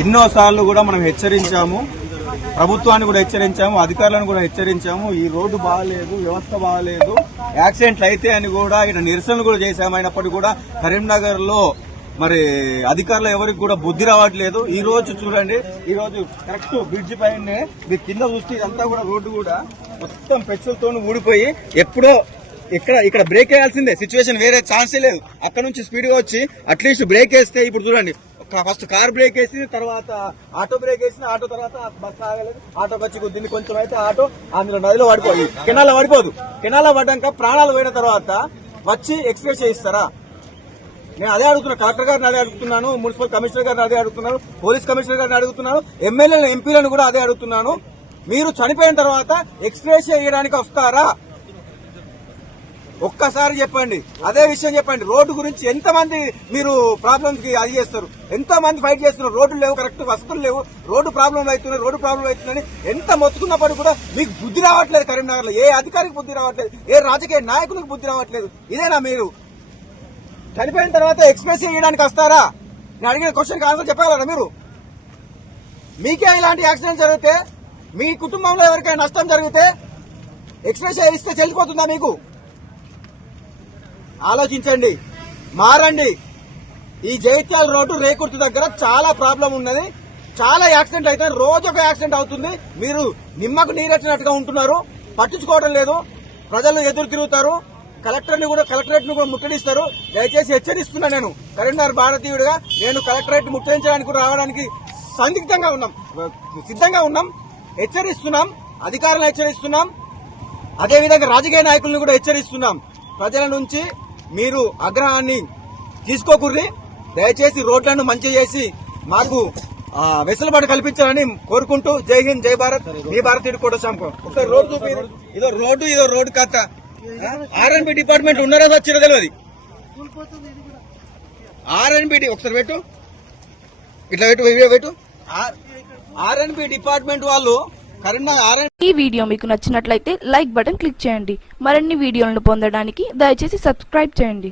ఎన్నోసార్లు కూడా మనం హెచ్చరించాము, ప్రభుత్వాన్ని కూడా హెచ్చరించాము, అధికారులను కూడా హెచ్చరించాము. ఈ రోడ్డు బాగాలేదు, వ్యవస్థ బాగాలేదు, యాక్సిడెంట్లు అయితే అని కూడా ఇక్కడ నిరసనలు కూడా చేశాము. అయినప్పటికీ కూడా కరీంనగర్ లో మరి అధికారులు ఎవరికి కూడా బుద్ధి రావట్లేదు. ఈ రోజు చూడండి, ఈ రోజు కరెక్ట్ బ్రిడ్జ్ పైన మీరు కింద చూస్తే ఇదంతా కూడా రోడ్డు కూడా మొత్తం పెచ్చులతో ఊడిపోయి ఎప్పుడో ఇక్కడ బ్రేక్ వేయాల్సిందే, సిచ్యువేషన్ వేరే ఛాన్సే లేదు. అక్కడ నుంచి స్పీడ్ గా వచ్చి అట్లీస్ట్ బ్రేక్ వేస్తే, ఇప్పుడు చూడండి ఫస్ట్ కార్ బ్రేక్ వేసింది, తర్వాత ఆటో బ్రేక్ వేసింది, ఆటో తర్వాత బస్ ఆగలేదు, ఆటోకి వచ్చి గుద్దింది. కొంచెం అయితే ఆటో అందులో నదిలో పడిపోయి కెనాల్లో పడిపోదు. కెనాల్లో పడ్డాక ప్రాణాలు పోయిన తర్వాత వచ్చి ఎక్స్ప్రెస్ చేయిస్తారా? నేను అదే అడుగుతున్నా, కలెక్టర్ గారిని అదే అడుగుతున్నాను, మున్సిపల్ కమిషనర్ గారిని అదే అడుగుతున్నాను, పోలీస్ కమిషనర్ గారిని అడుగుతున్నాను, ఎమ్మెల్యేలను ఎంపీలను కూడా అదే అడుగుతున్నాను. మీరు చనిపోయిన తర్వాత ఎక్స్ప్రెస్ చేయడానికి వస్తారా? ఒక్కసారి చెప్పండి, అదే విషయం చెప్పండి. రోడ్డు గురించి ఎంతమంది మీరు ప్రాబ్లమ్స్ కి అది చేస్తారు, ఎంతో మంది ఫైట్ చేస్తున్నారు. రోడ్లు లేవు, కరెక్ట్ వసతులు లేవు, రోడ్డు ప్రాబ్లం అవుతున్నాయి, రోడ్డు ప్రాబ్లం అవుతుందని ఎంత మొత్తుకున్నప్పుడు కూడా మీకు బుద్ధి రావట్లేదు. కరీంనగర్ లో ఏ అధికారికి బుద్ధి రావట్లేదు, ఏ రాజకీయ నాయకులకు బుద్ధి రావట్లేదు. ఇదేనా మీరు చనిపోయిన తర్వాత ఎక్స్ప్రెస్ చేయడానికి వస్తారా? నేను అడిగిన క్వశ్చన్కి ఆన్సర్ చెప్పగలరా మీరు? మీకే ఇలాంటి యాక్సిడెంట్ జరిగితే, మీ కుటుంబంలో ఎవరికైనా నష్టం జరిగితే ఎక్స్ప్రెస్ ఇస్తే చెల్లిపోతుందా? మీకు ఆలోచించండి, మారండి. ఈ జైత్యాల రోడ్డు రేకుర్తి దగ్గర చాలా ప్రాబ్లం ఉన్నది, చాలా యాక్సిడెంట్ అయితే రోజు ఒక యాక్సిడెంట్ అవుతుంది. మీరు నిమ్మకు నీరెట్టినట్టుగా ఉంటున్నారు, పట్టించుకోవడం లేదు. ప్రజలు ఎదురు తిరుగుతారు, కలెక్టరేట్ ను కూడా ముట్టడిస్తారు. దయచేసి హెచ్చరిస్తున్నా, నేను కరీంనగర్ భారతీయుడిగా నేను కలెక్టరేట్ ముట్టడించడానికి రావడానికి సిద్ధంగా ఉన్నాం. హెచ్చరిస్తున్నాం, అధికారులను హెచ్చరిస్తున్నాం, అదేవిధంగా రాజకీయ నాయకులను కూడా హెచ్చరిస్తున్నాం. ప్రజల నుంచి మీరు ఆగ్రహాన్ని తీసుకోకూడదు. దయచేసి రోడ్లను మంచి చేసి మాకు వెసులుబాటు కల్పించాలని కోరుకుంటూ జై హింద్, జై భారత్. మీ భారతీయుడు కూడా ఒకసారి రోడ్డు చూపి. ఇదో రోడ్డు కథ. ఆర్ఎన్బి డిపార్ట్మెంట్ ఉన్నారో వచ్చినా తెలియదు. ఆర్ఎన్బి ఒకసారి పెట్టు, ఇట్లా పెట్టు. ఆర్ఎన్బి డిపార్ట్మెంట్ వాళ్ళు ఈ వీడియో మీకు నచ్చినట్లయితే లైక్ బటన్ క్లిక్ చేయండి. మరిన్ని వీడియోలను పొందడానికి దయచేసి సబ్స్క్రైబ్ చేయండి.